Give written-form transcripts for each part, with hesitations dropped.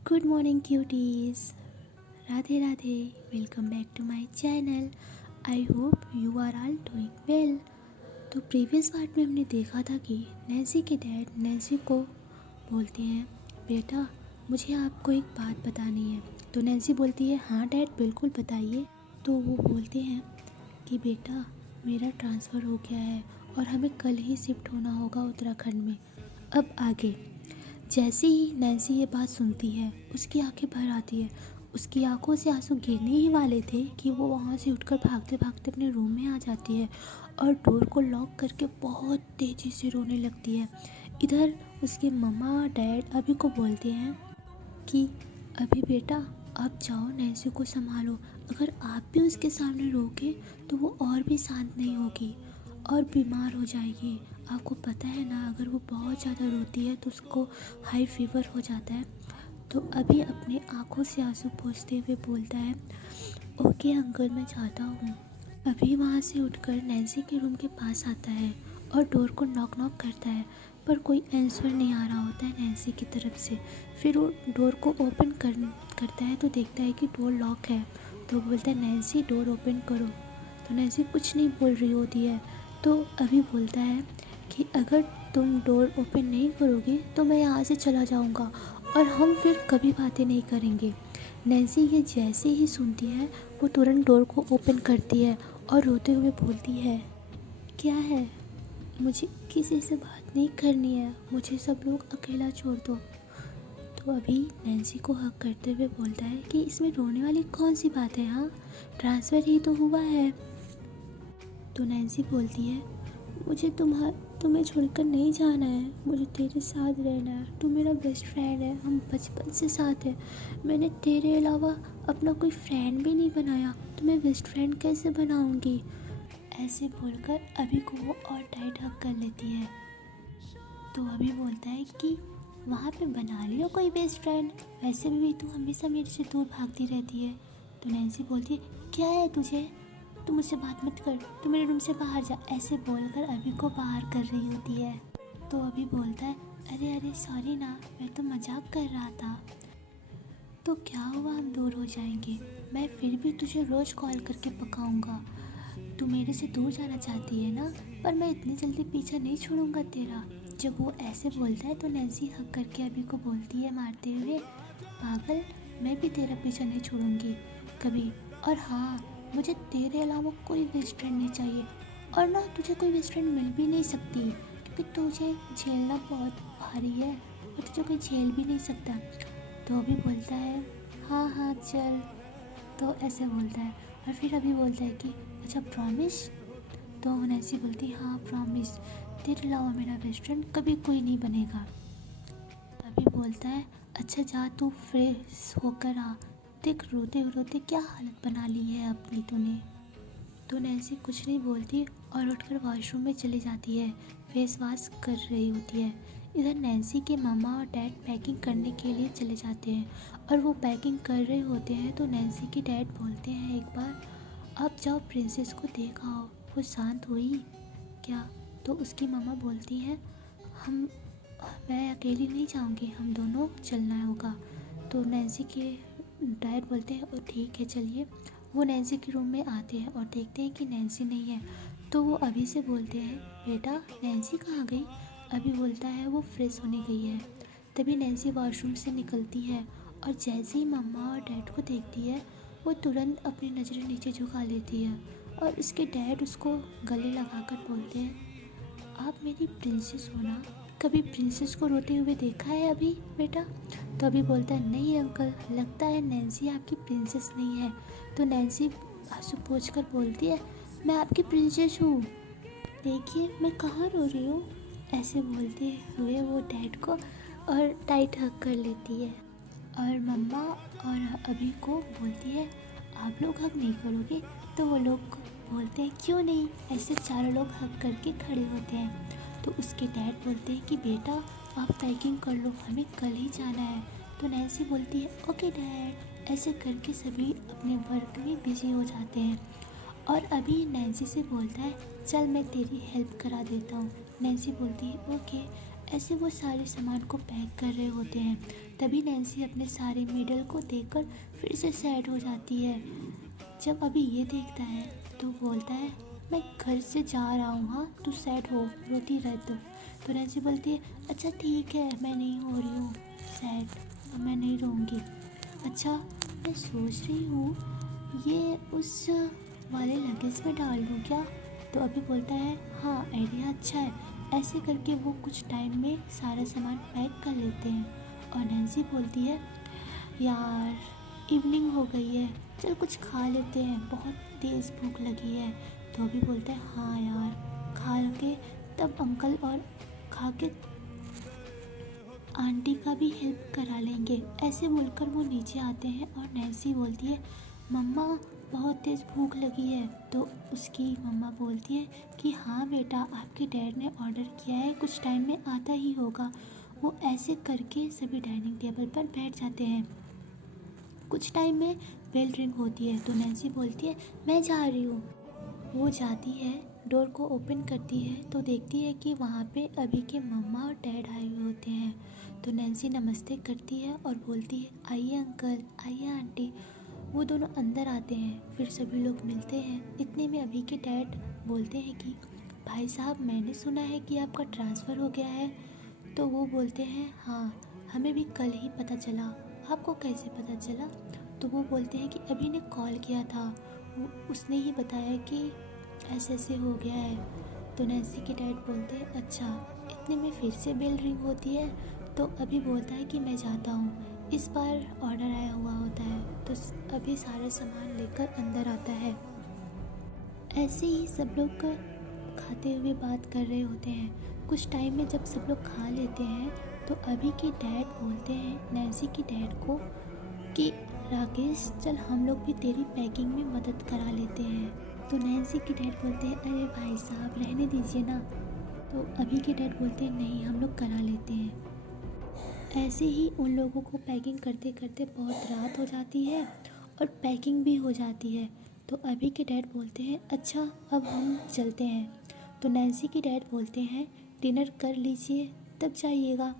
Good morning cuties. Radhe Radhe. Welcome back to my channel. I hope you are all doing well. तो previous part में हमने देखा था कि नैन्सी के डैड नैन्सी को बोलते हैं, बेटा मुझे आपको एक बात बतानी है। तो नैन्सी बोलती है, हाँ डैड बिल्कुल बताइए। तो वो बोलते हैं कि बेटा मेरा ट्रांसफ़र हो गया है और हमें कल ही शिफ्ट होना होगा उत्तराखंड में। अब आगे। जैसे ही नैन्सी ये बात सुनती है उसकी आंखें भर आती है। उसकी आंखों से आंसू गिरने ही वाले थे कि वो वहाँ से उठकर भागते भागते अपने रूम में आ जाती है और डोर को लॉक करके बहुत तेज़ी से रोने लगती है। इधर उसके मम्मा डैड अभी को बोलते हैं कि अभी बेटा आप जाओ नैन्सी को संभालो। अगर आप भी उसके सामने रोगे तो वो और भी शांत नहीं होगी और बीमार हो जाएगी। आपको पता है ना, अगर वो बहुत ज़्यादा रोती है तो उसको हाई फीवर हो जाता है। तो अभी अपने आँखों से आंसू पोंछते हुए बोलता है, ओके अंकल मैं जाता हूँ। अभी वहाँ से उठकर नैन्सी के रूम के पास आता है और डोर को नॉक नॉक करता है, पर कोई आंसर नहीं आ रहा होता है नैन्सी की तरफ से। फिर वो डोर को ओपन करता है तो देखता है कि डोर लॉक है। तो बोलता है, नैन्सी डोर ओपन करो। तो नैन्सी कुछ नहीं बोल रही होती है। तो अभी बोलता है कि अगर तुम डोर ओपन नहीं करोगे तो मैं यहाँ से चला जाऊँगा और हम फिर कभी बातें नहीं करेंगे। नैन्सी ये जैसे ही सुनती है वो तुरंत डोर को ओपन करती है और रोते हुए बोलती है, क्या है, मुझे किसी से बात नहीं करनी है, मुझे सब लोग अकेला छोड़ दो। तो अभी नैन्सी को हक करते हुए बोलता है कि इसमें रोने वाली कौन सी बात है, हाँ ट्रांसफ़र ही तो हुआ है। तो नैन्सी बोलती है, मुझे तुम्हें छोड़कर नहीं जाना है, मुझे तेरे साथ रहना है। तू मेरा बेस्ट फ्रेंड है, हम बचपन से साथ हैं। मैंने तेरे अलावा अपना कोई फ्रेंड भी नहीं बनाया, तो मैं बेस्ट फ्रेंड कैसे बनाऊंगी। ऐसे बोलकर अभी को वो और टाइट हक कर लेती है। तो अभी बोलता है कि वहाँ पे बना लियो कोई बेस्ट फ्रेंड, वैसे भी तू हमेशा मेरे से दूर भागती रहती है। तो नैन्सी बोलती है, क्या है तुझे, तू मुझसे बात मत कर, तू मेरे रूम से बाहर जा। ऐसे बोलकर अभी को बाहर कर रही होती है। तो अभी बोलता है, अरे अरे सॉरी ना, मैं तो मजाक कर रहा था। तो क्या हुआ, हम दूर हो जाएंगे, मैं फिर भी तुझे रोज़ कॉल करके पकाऊंगा। तू मेरे से दूर जाना चाहती है ना, पर मैं इतनी जल्दी पीछा नहीं छोड़ूंगा तेरा। जब वो ऐसे बोलता है तो नैन्सी हक करके अभी को बोलती है मारते हुए, पागल, मैं भी तेरा पीछा नहीं छोड़ूंगी कभी। और हाँ, मुझे तेरे अलावा कोई बेस्ट फ्रेंड नहीं चाहिए, और ना तुझे कोई बेस्ट फ्रेंड मिल भी नहीं सकती, क्योंकि तुझे झेलना बहुत भारी है और तुझे कोई झेल भी नहीं सकता। तो अभी बोलता है, हाँ हाँ चल। तो ऐसे बोलता है और फिर अभी बोलता है कि अच्छा प्रॉमिस। तो नैन्सी बोलती है, हाँ प्रॉमिस, तेरे अलावा मेरा बेस्ट फ्रेंड कभी कोई नहीं बनेगा। अभी बोलता है, अच्छा जा तू फ्रेश होकर आ, देख रोते रोते क्या हालत बना ली है अपनी तूने। तो नैन्सी कुछ नहीं बोलती और उठकर वॉशरूम में चली जाती है, फेस वॉश कर रही होती है। इधर नैन्सी के मम्मा और डैड पैकिंग करने के लिए चले जाते हैं और वो पैकिंग कर रहे होते हैं। तो नैन्सी के डैड बोलते हैं एक बार, आप जाओ प्रिंसेस को देख आओ, वो शांत हुई क्या। तो उसकी मम्मा बोलती हैं, हम मैं अकेली नहीं जाऊंगी, हम दोनों चलना होगा। तो नैन्सी के डैड बोलते हैं, ओ ठीक है चलिए। वो नैन्सी के रूम में आते हैं और देखते हैं कि नैन्सी नहीं है। तो वो अभी से बोलते हैं, बेटा नैन्सी कहाँ गई। अभी बोलता है वो फ्रेश होने गई है। तभी नैन्सी वॉशरूम से निकलती है और जैसे ही मम्मा और डैड को देखती है वो तुरंत अपनी नज़रें नीचे झुका लेती है और उसके डैड उसको गले लगाकर बोलते हैं, आप मेरी प्रिंसेस हो ना, कभी प्रिंसेस को रोते हुए देखा है अभी बेटा। तो अभी बोलता है, नहीं अंकल, लगता है नैन्सी आपकी प्रिंसेस नहीं है। तो नैन्सी आंसू पोंछ कर बोलती है, मैं आपकी प्रिंसेस हूँ, देखिए मैं कहाँ रो रही हूँ। ऐसे बोलते हुए वो डैड को और टाइट हग कर लेती है और मम्मा और अभी को बोलती है, आप लोग हग नहीं करोगे। तो वो लोग बोलते हैं, क्यों नहीं। ऐसे चारों लोग हग करके खड़े होते हैं। तो उसके डैड बोलते हैं कि बेटा आप पैकिंग कर लो, हमें कल ही जाना है। तो नैन्सी बोलती है, ओके डैड। ऐसे करके सभी अपने वर्क में बिजी हो जाते हैं और अभी नैन्सी से बोलता है, चल मैं तेरी हेल्प करा देता हूँ। नैन्सी बोलती है, ओके। ऐसे वो सारे सामान को पैक कर रहे होते हैं। तभी नैन्सी अपने सारे मेडल को देखकर फिर से सैड हो जाती है। जब अभी ये देखता है तो बोलता है, मैं घर से जा रहा हूँ, हाँ तू सैड हो, रोती रह तो नैन्सी बोलती है, अच्छा ठीक है, मैं नहीं हो रही हूँ सैड, मैं नहीं रोऊंगी। अच्छा मैं सोच रही हूँ ये उस वाले लगेज में डाल दूँ क्या? तो अभी बोलता है, हाँ आइडिया अच्छा है। ऐसे करके वो कुछ टाइम में सारा सामान पैक कर लेते हैं और नैन्सी बोलती है, यार इवनिंग हो गई है, चल कुछ खा लेते हैं, बहुत तेज़ भूख लगी है। तो अभी बोलता है, हाँ यार खा के तब अंकल और खा के आंटी का भी हेल्प करा लेंगे। ऐसे बोलकर वो नीचे आते हैं और नैन्सी बोलती है, मम्मा बहुत तेज़ भूख लगी है। तो उसकी मम्मा बोलती है कि हाँ बेटा, आपके डैड ने ऑर्डर किया है, कुछ टाइम में आता ही होगा। वो ऐसे करके सभी डाइनिंग टेबल पर बैठ जाते हैं। कुछ टाइम में बेल रिंग होती है तो नैन्सी बोलती है, मैं जा रही हूँ। वो जाती है, डोर को ओपन करती है तो देखती है कि वहाँ पे अभी के मम्मा और डैड आए हुए होते हैं। तो नैन्सी नमस्ते करती है और बोलती है, आइए अंकल, आइए आंटी। वो दोनों अंदर आते हैं, फिर सभी लोग मिलते हैं। इतने में अभी के डैड बोलते हैं कि भाई साहब, मैंने सुना है कि आपका ट्रांसफ़र हो गया है। तो वो बोलते हैं, हाँ हमें भी कल ही पता चला। आपको कैसे पता चला? तो वो बोलते हैं कि अभी ने कॉल किया था, उसने ही बताया कि ऐसे ऐसे हो गया है। तो नैन्सी के डैड बोलते हैं, अच्छा। इतने में फिर से बेल रिंग होती है तो अभी बोलता है कि मैं जाता हूँ, इस बार ऑर्डर आया हुआ होता है। तो अभी सारा सामान लेकर अंदर आता है। ऐसे ही सब लोग खाते हुए बात कर रहे होते हैं। कुछ टाइम में जब सब लोग खा लेते हैं तो अभी के डैड बोलते हैं नैन्सी के डैड को कि राकेश, चल हम लोग भी तेरी पैकिंग में मदद करा लेते हैं। तो नैन्सी के डैड बोलते हैं, अरे भाई साहब रहने दीजिए ना। तो अभी के डैड बोलते हैं, नहीं हम लोग करा लेते हैं। ऐसे ही उन लोगों को पैकिंग करते करते बहुत रात हो जाती है और पैकिंग भी हो जाती है। तो अभी के डैड बोलते हैं, अच्छा अब हम चलते हैं। तो नैन्सी के डैड बोलते हैं, डिनर कर लीजिए तब जाइएगा।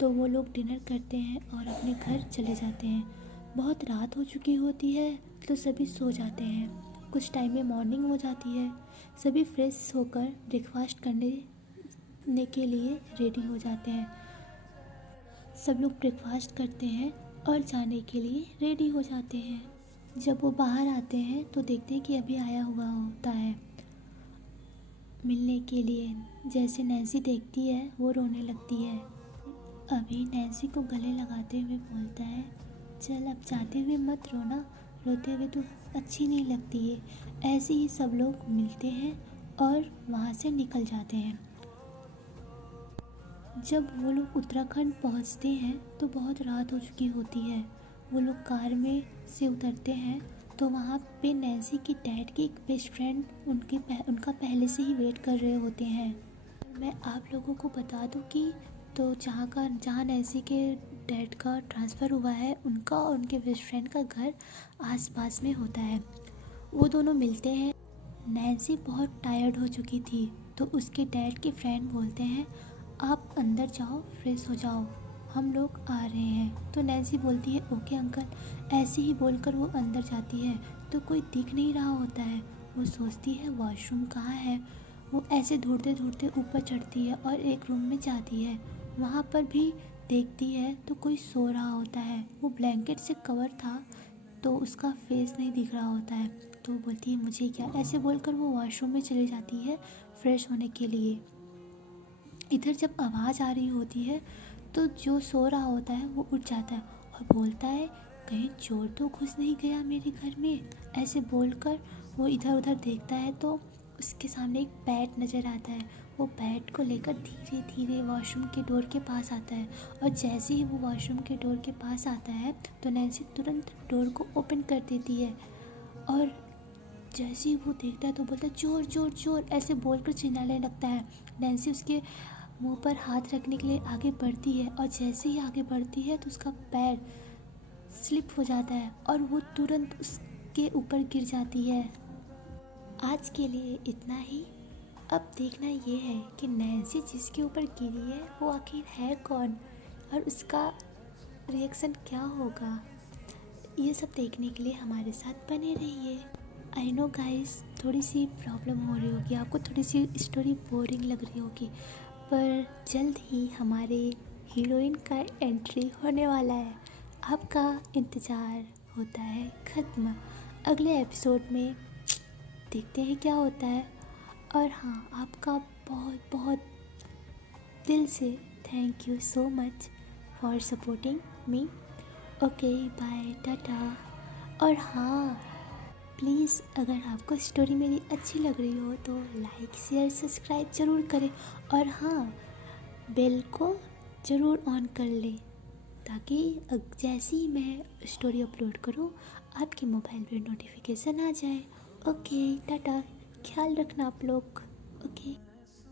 तो वो लोग डिनर करते हैं और अपने घर चले जाते हैं। बहुत रात हो चुकी होती है तो सभी सो जाते हैं। कुछ टाइम में मॉर्निंग हो जाती है। सभी फ्रेश होकर ब्रेकफास्ट करने के लिए रेडी हो जाते हैं। सब लोग ब्रेकफास्ट करते हैं और जाने के लिए रेडी हो जाते हैं। जब वो बाहर आते हैं तो देखते हैं कि अभी आया हुआ होता है मिलने के लिए। जैसे नैन्सी देखती है वो रोने लगती है। अभी नैन्सी को गले लगाते हुए बोलता है, चल अब जाते हुए मत रोना, रोते हुए तो अच्छी नहीं लगती है। ऐसे ही सब लोग मिलते हैं और वहाँ से निकल जाते हैं। जब वो लोग उत्तराखंड पहुँचते हैं तो बहुत रात हो चुकी होती है। वो लोग कार में से उतरते हैं तो वहाँ पे नैन्सी की डैड की एक बेस्ट फ्रेंड उनका पहले से ही वेट कर रहे होते हैं। मैं आप लोगों को बता दूं कि तो जहाँ नैन्सी के डैड का ट्रांसफ़र हुआ है, उनका और उनके बेस्ट फ्रेंड का घर आसपास में होता है। वो दोनों मिलते हैं। नैन्सी बहुत टायर्ड हो चुकी थी तो उसके डैड के फ्रेंड बोलते हैं, आप अंदर जाओ, फ्रेश हो जाओ, हम लोग आ रहे हैं। तो नैन्सी बोलती है, ओके अंकल। ऐसे ही बोलकर वो अंदर जाती है तो कोई दिख नहीं रहा होता है। वो सोचती है वॉशरूम कहाँ है। वो ऐसे ढूंढते ढूंढते ऊपर चढ़ती है और एक रूम में जाती है। वहाँ पर भी देखती है तो कोई सो रहा होता है। वो ब्लैंकेट से कवर था तो उसका फेस नहीं दिख रहा होता है। तो वो बोलती है, मुझे क्या। ऐसे बोलकर वो वॉशरूम में चली जाती है फ्रेश होने के लिए। इधर जब आवाज़ आ रही होती है तो जो सो रहा होता है वो उठ जाता है और बोलता है, कहीं चोर तो घुस नहीं गया मेरे घर में। ऐसे बोलकर वो इधर उधर देखता है तो उसके सामने एक बैट नज़र आता है। वो बैट को लेकर धीरे धीरे वॉशरूम के डोर के पास आता है और जैसे ही वो वॉशरूम के डोर के पास आता है तो नैन्सी तुरंत डोर को ओपन कर देती है। और जैसे ही वो देखता है तो बोलता है, चोर चोर चोर, ऐसे बोलकर चिल्लाने लगता है। नैन्सी उसके मुंह पर हाथ रखने के लिए आगे बढ़ती है और जैसे ही आगे बढ़ती है तो उसका पैर स्लिप हो जाता है और वो तुरंत उसके ऊपर गिर जाती है। आज के लिए इतना ही। अब देखना ये है कि नैन्सी जिसके ऊपर गिरी है वो आखिर है कौन और उसका रिएक्शन क्या होगा, ये सब देखने के लिए हमारे साथ बने रहिए। आई नो गाइस, थोड़ी सी प्रॉब्लम हो रही होगी आपको, थोड़ी सी स्टोरी बोरिंग लग रही होगी, पर जल्द ही हमारे हीरोइन का एंट्री होने वाला है। आपका इंतज़ार होता है ख़त्म। अगले एपिसोड में देखते हैं क्या होता है। और हाँ, आपका बहुत बहुत दिल से thank you so much for supporting me. Okay bye, tata. और हाँ, प्लीज़ अगर आपको स्टोरी मेरी अच्छी लग रही हो तो लाइक शेयर सब्सक्राइब ज़रूर करें। और हाँ, बेल को ज़रूर ऑन कर लें ताकि जैसे ही मैं स्टोरी अपलोड करूँ आपके मोबाइल पे नोटिफिकेशन आ जाए। ओके टाटा, ख्याल रखना आप लोग। ओके।